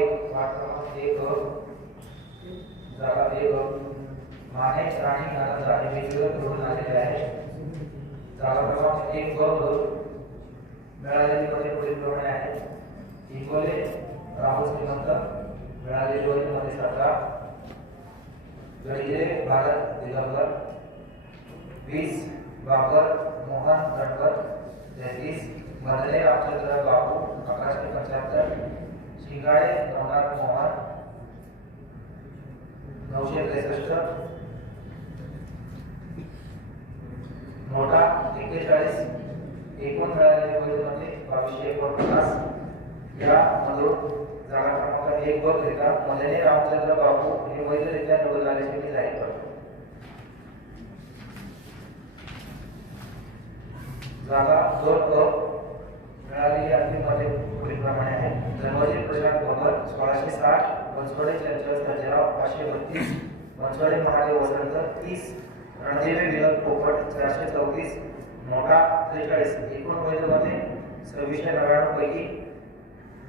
एक वार्ड क्रमांक एक जागा एक माने राणी नालंदा हे वेगवेगळं निवडून आलेले आहे जागा क्रमांक एक ब मिळालेली पदे पुढीलप्रमाणे आहे हिंगोले राहुल श्रीमंत मिळालेली पदे मध्ये सरकार गडिले भारत दिगंबर. वीस बाबर मोहन दंडकर तेहतीस मधले रामचंद्र बाबू अकराशे पंच्याहत्तर. शिंगाळे नवनाथ मोहन नऊशे त्रेसष्ट नोटा एक्केचाळीस एकूण मिळालेले वैधमध्ये बावीसशे एकोणपन्नास. या मधून जागा क्रमांक एक वर घेता मधले रामचंद्र बाबू हे वैधरित्या निवडून आल्याचे मी जाहीर करतो. जागा दोन अ मिळालेली अंतिममध्ये पुढीलप्रमाणे आहे. धर्मजीत प्रशांत भगत सोळाशे साठ बनसोडे चंचल सर्जेराव पाचशे बत्तीस बनसोडे महादेव वसंत तीस रणदेवे विनोद पोपट चारशे चौतीस मोठा त्रेचाळीस एकूण वैधमध्ये सव्वीसशे नव्याण्णवपैकी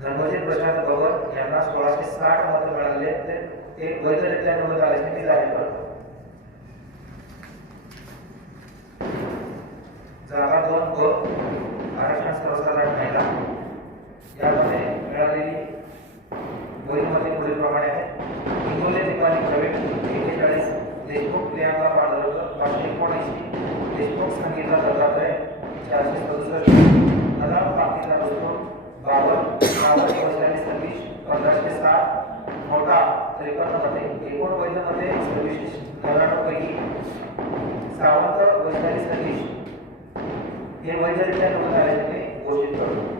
धर्मजीत प्रशांत भगत यांना सोळाशे साठ मत मिळाले ते ते वैधरित्या निवडून आल्याचे मी जाहीर करतो. जागा दोन ब आरक्षण सर्वसाधारण महिला यामध्ये मिळालेली वैधमध्ये पुढीलप्रमाणे आहे. हिंगोली दीपाली प्रवीण एक्केचाळीस देशमुख प्रियांका पांडुरंग पाचशे एकोणऐंशी देशमुख संगीता दत्तात्रय चारशे सदुसष्ट नदाम काकीचा दोस्तो बावन बावन वैशाली सव्वीस पंधराशे सात मोठा त्रेपन्नमध्ये एकूण वैधमध्ये सव्वीसशे सावंत वैशाली सतीश हे वैद्यरित्या निवडून आल्याचे मी घोषित करतो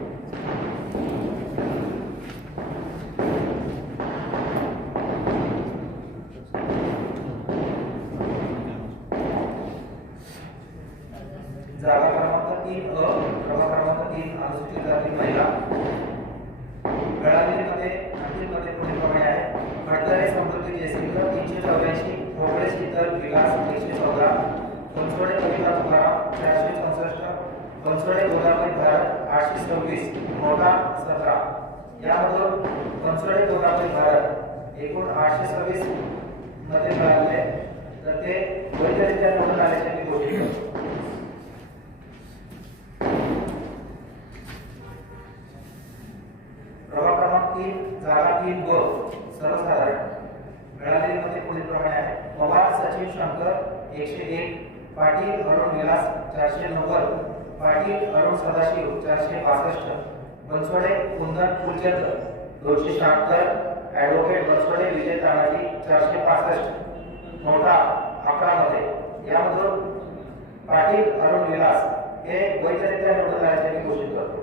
जागा क्रमांक तीन अ प्रभाग क्रमांक तीन अनुसूचित जाती महिला. मिळालेली मध्ये पुढीलप्रमाणे आहे. भटकरे समृद्धी जयसिंग तीनशे चौऱ्याऐंशी भोगळे शीतल विलास एकशे चौदा पंचवडे कविता तुकाराम चारशे चौसष्ट बनसोडे गोदावरी भारत आठशे सव्वीस मोठा सतरा. यामधून बनसोडे गोदावरी भारत एकूण आठशे सव्वीसमध्ये मिळाले तर ते वैधरित्या निवडून आल्याचे मी गोष्टी करतो प्रभाग क्रमांक तीन जागा तीन व सर्वसाधारण. मिळालेली मध्ये पुढीलप्रमाणे आहे पवार सचिन शंकर एकशे एक पाटील अरुण विलास चारशे नव्वद पाटील अरुण सदाशिव चारशे बासष्ट बनसोडे कुंदन फुलचंद दोनशे शहात्तर ॲडव्होकेट बनसोडे विजय तानाजी चारशे पासष्ट मोठा अकरामध्ये यामधून पाटील अरुण विलास हे वैचारिक निवडून आल्याचे मी घोषित करतो.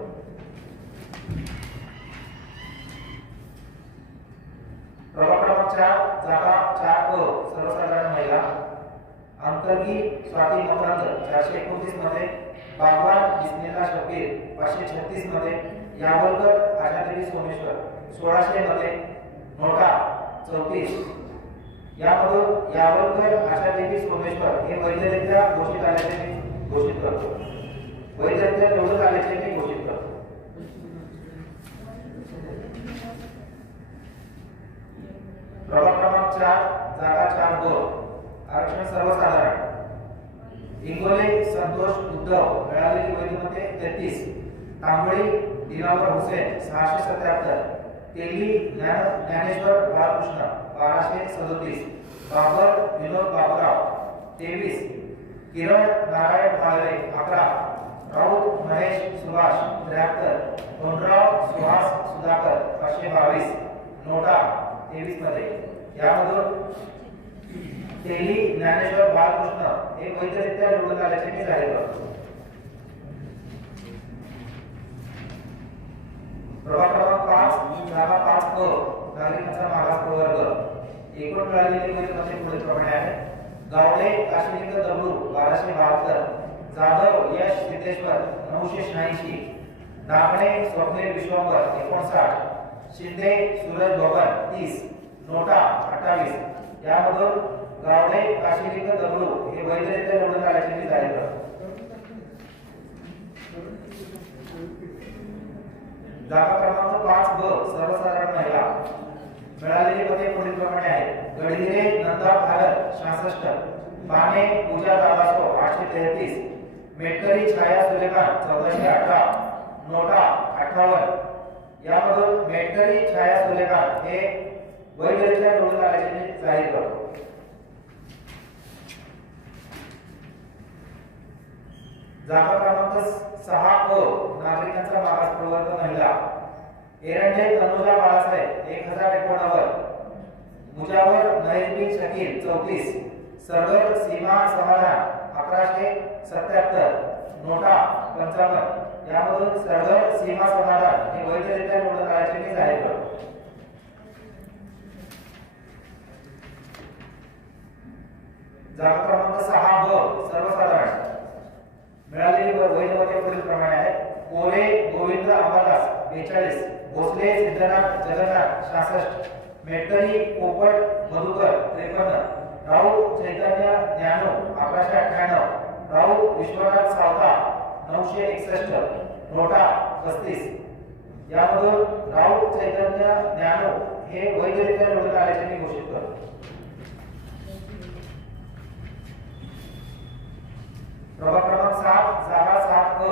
प्रभाग क्रमांक चार जागा चार अ सर्वसाधारण महिला. अंतर्गी स्वाती मकरांत चारशे एकोणतीसमध्ये. बागवान बिस्मिल्ला शबीर पाचशे छत्तीसमध्ये यावलकर आशादेवी सोमेश्वर सोळाशे मध्ये नोटा चौतीस. यामधून यावलकर आशादेवी सोमेश्वर हे वैधरित्या घोषित आल्याचे मी घोषित. करतो वैधरित्या निवडून आल्याचे मी घोषित. करतो प्रभाग क्रमांक चार जागा चार दोन. आरक्षण सर्वसाधारण. हिंगोले संतोष उद्धव मिळालेली वैधमध्ये तेहतीस तांबळी दिनावर हुसेन सहाशे सत्याहत्तर तेली ज्ञान ज्ञानेश्वर बाळकृष्ण बाराशे सदोतीस बाबर विनोद बाबुराव तेवीस किरण नारायण भावे अकरा राऊत महेश सुभाष त्र्याहत्तर धोंडराव सुहास सुधाकर पाचशे बावीस नोटा तेवीसमध्ये यामधून तेली ज्ञानेश्वर बालकृष्ण हे वैद्यरित्या निवडून आल्याचे मी जाहीर करतो प्रभाग क्रमांक पाच पाच नागरिकांचा मागास प्रवर्ग एकूण पुढील प्रमाणे आहे. गावडे काश्मीर दगडू बाराशे बहात्तर जाधव यश सिद्धेश्वर नऊशे शहाऐंशी. डागणे स्वप्ने विश्वंभर एकोणसाठ. शिंदे सूरज भवन तीस. नोटा अठ्ठावीस. यामधून गावडे काशिलिंग दगडू हे वैधरित्या निवडून आल्याचे जाहीर जागा क्रमांक पाच ब सर्वसाधारण महिला. मिळालेली पदे पुढील प्रमाणे आहेत. गडगिरे नंदा भारत सहासष्ट बाने पूजा दादासो आठशे तेहतीस. मेटकरी छाया सूर्यकांत चौदाशे अठरा. नोटा अठ्ठावन्न. यामधून मेटकरी छाया सूर्यकांत हे वैधरित्या निवडून आल्याचे मी जाहीर जागा क्रमांक सहा अ नागरिकांचा मागास प्रवर्ग महिला. एरंडे तनुजा बाळासाहेब एक हजार एकोणनव्वद. मुजावर नैजबी शकील चौतीस. सरगर सीमा समाधान अकराशे सत्याहत्तर. नोटा पंचावन्न. यामधून सरगर सीमा समाधान हे वैधरित्या निवडून करायचे मी जाहीर करतो क्रमांक सहा ब सर्वसाधारण मिळालेली वैध वचन पुढील प्रमाणे आहे. कोरे गोविंद अंबादास बेचाळीस भोसले सिद्धनाथ जगन्नाथ सहासष्ट मेटकरी पोपट मधुकर त्रेपन्न राऊत चैतन्य ज्ञानो अकराशे अठ्ठ्याण्णव राऊत विश्वनाथ सावता नऊशे एकसष्ट नोटा पस्तीस. यामधून राऊत चैतन्य ज्ञानो हे वैधरित्या निवडून आल्याचे मी घोषित करतो. प्रभाग क्रमांक सात जागा सात अ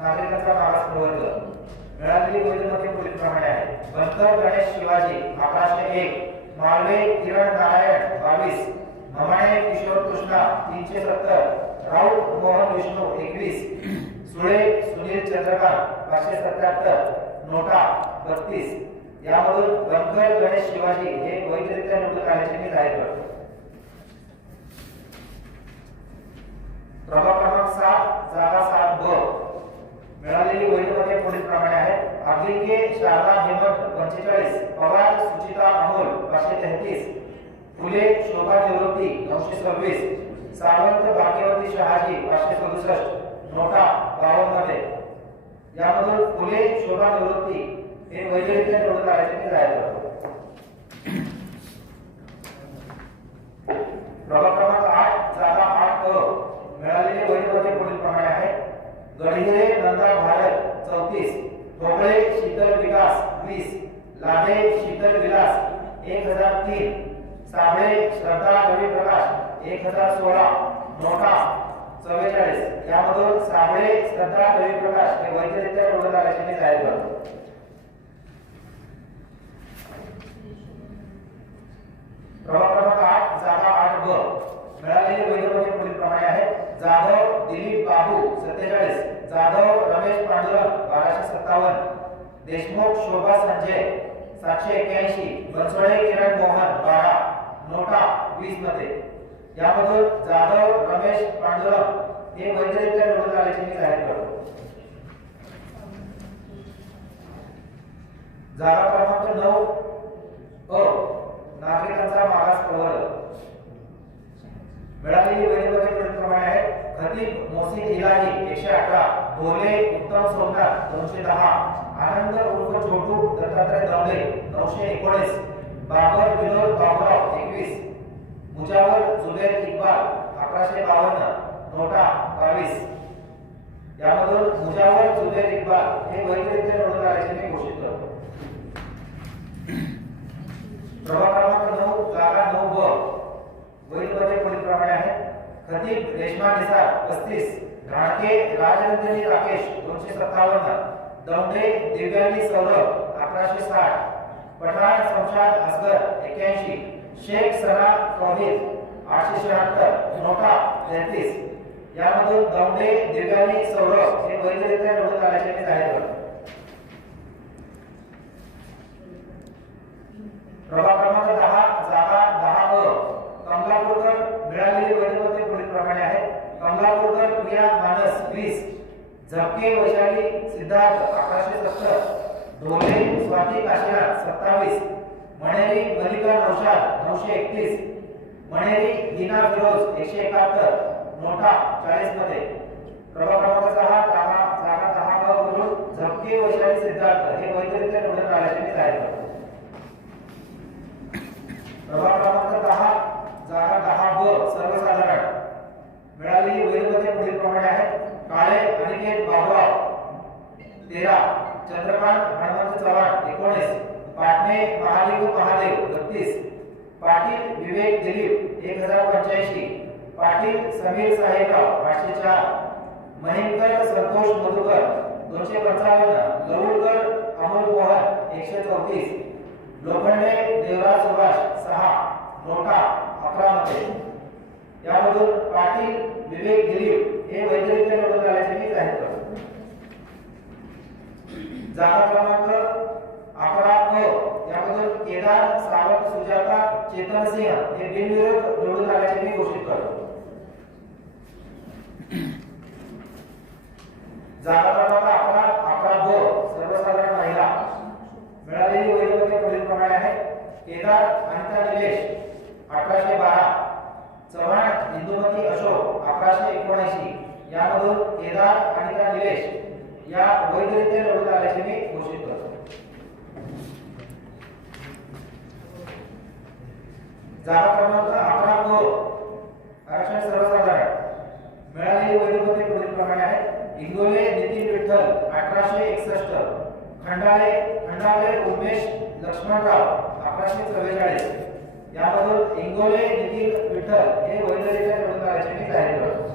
नागरिकांचा मागास प्रवर्ग मिळालेली वैधमते पुढील प्रमाणे आहे. बनकर गणेश शिवाजी अकराशे एक. मालवे किरण नारायण बावीस. भमाणे किशोर कृष्णा तीनशे सत्तर. राऊत मोहन विष्णू एकवीस. सुळे सुनील चंद्रकांत पाचशे सत्याहत्तर नोटा बत्तीस. यामधून बनकर गणेश शिवाजी हे वैधरित्या निवडून आल्याचे मी जाहीर करतो. प्रभाग क्रमांक सात जागा सात ब. मिळालेली वैधमध्ये पुढील प्रमाणे आहे अग्लिके शारदा हेमंत पंचेचाळीस. पवार सुचिता अमोल पाचशे तेहतीस. फुले शोभा निवृत्ती नऊशे सव्वीस. सावंत भाग्यवती शहाजी पाचशे सदुसष्ट. नोटा बावन्नमध्ये यामधून फुले शोभा निवृत्ती हे वैधरित्या निवडून आल्याचे जाहीर करतो प्रभाग क्रमांक आठ जागा आठ अ मिळालेले वैधमध्ये पुढील प्रमाणे आहे गडहिरे नंदा भारत चौतीस ढोकळे शीतल विकास वीस लादे शीतल विलास. एक हजार तीन. साबळे श्रद्धा रवी प्रकाश. एक हजार सोळा. नोटा. चव्वेचाळीस. यामधून साबळे श्रद्धा रवी प्रकाश हे वैद्यरित्या निवडून आल्याचे जाहीर करतो प्रभाग क्रमांक आठ जागा आठ ब मिळालेले वैधमध्ये पुढील प्रमाणे आहे जाधव दिलीप बाबू सत्तेचाळीस जाधव रमेश पांडुरंग बाराशे सत्तावन्न देशमुख शोभा संजय सातशे एक्क्याऐंशी बनसोडे किरण मोहन बारा नोटा वीसमध्ये. यामधून जाधव रमेश पांडुरंग हे वैधरित्या निवडून आल्याचे मी जाहीर करतो. जागा क्रमांक नऊ. अ नागरिकांचा मागास प्रवर्ग. मिळालेली वैधमध्ये पुढीलप्रमाणे आहे खतीब मोहसिन इलाही एकशे अठरा भोले उत्तम सोमनाथ दोनशे दहा आनंद उर्फ छोटू दत्तात्रय दवले नऊशे एकोणीस. बाबर विनोद बाबराव एकवीस. मुजावर जुबेर इक्बाल अकराशे बावन्न. नोटा बावीस. यामधून मुजावर जुबेर इक्बाल हे वैधरित्या निवडून आल्याचे मी घोषित करतो. प्रभाग क्रमांक नऊ जागा नऊ ब. वैधमध्ये पुढील प्रमाणे आहे. खतीब रेशमा निसार पस्तीस. राणके राजनंदिनी राकेश दोनशे सत्तावन्न. दौंडे दिव्यांनी सौरभ अठराशे साठ. पठाण संशाद असगर एक्याऐंशी शेख सरा तौहीद आठशे शहात्तर. नोटा तेहतीस. यामधून दौंडे दिव्यांनी सौरभ हे वैधरित्या निवडून आल्याचे मी जाहीर करतो प्रभाकर क्रमांक दहा जागा दहा अ कमलापूरकर मिळालेली वैधमध्ये पुढील प्रमाणे आहे कमलापूरकर प्रिया मानस वीस झपके वैशाली सिद्धार्थ अकराशे सत्तर ढोले स्वाती सत्तावीस. मणेरी मलिका नौशाद नऊशे एकतीस. मणेरी हिना फिरोज एकशे एकाहत्तर. नोटा चाळीसमध्ये प्रभाग क्रमांक सहा दहा जागा दहा झपके वैशाली सिद्धार्थ हे वैधरित्या निवडून आल्याचे मी जाहीर करतो प्रभाग क्रमांक दहा जागा दहा ब सर्वसाधारण. मिळालेली वैधमध्ये पुढील प्रमाणे आहेत. काळे अनिकेत बाबुराव तेरा चंद्रकांत हनुमंत चव्हाण एकोणीस पाटणे महादेव महादेव बत्तीस पाटील विवेक दिलीप एक हजार पंच्याऐंशी. पाटील समीर साहेबराव पाचशे चार. महिमकर संतोष मधुकर दोनशे पंचावन्न. गरुडकर अमोल मोहन एकशे चौतीस. लोखंडे देवराज सुभाष सहा. रोटा अकरा मध्ये. यामधून पाटील विवेक दिलीप हे वैद्यकीय निवडून आल्याचे मी जाहीर करतो जागा क्रमांक केदार सावंत सुजाता चेतन सिंह हे बिनविरोध निवडून आल्याचे मी घोषित करतो. जागा क्रमांक अकरा अकरा ब सर्वसाधारण महिला मिळालेली वैधव्य पुढील प्रमाणे आहे केदार अनिता निलेश अठराशे बारा चव्हाण इंदुमती अशोक अकराशे एकोणऐंशी यामधून केदार अनिता निलेश या वैधरित्या निवडून आल्याचे मी घोषित करतो जागा क्रमांक अकरा व आरक्षण सर्वसाधारण मिळालेली वैधपत्रे पुढील प्रमाणे आहे. इंगोले नितीन विठ्ठल अठराशे एकसष्ट. खंडाळे खंडाळे उमेश लक्ष्मणराव अकराशे चव्वेचाळीस. यामधून इंगोले नितीन विठ्ठल हे वैधरित्या निवडून मी जाहीर करतो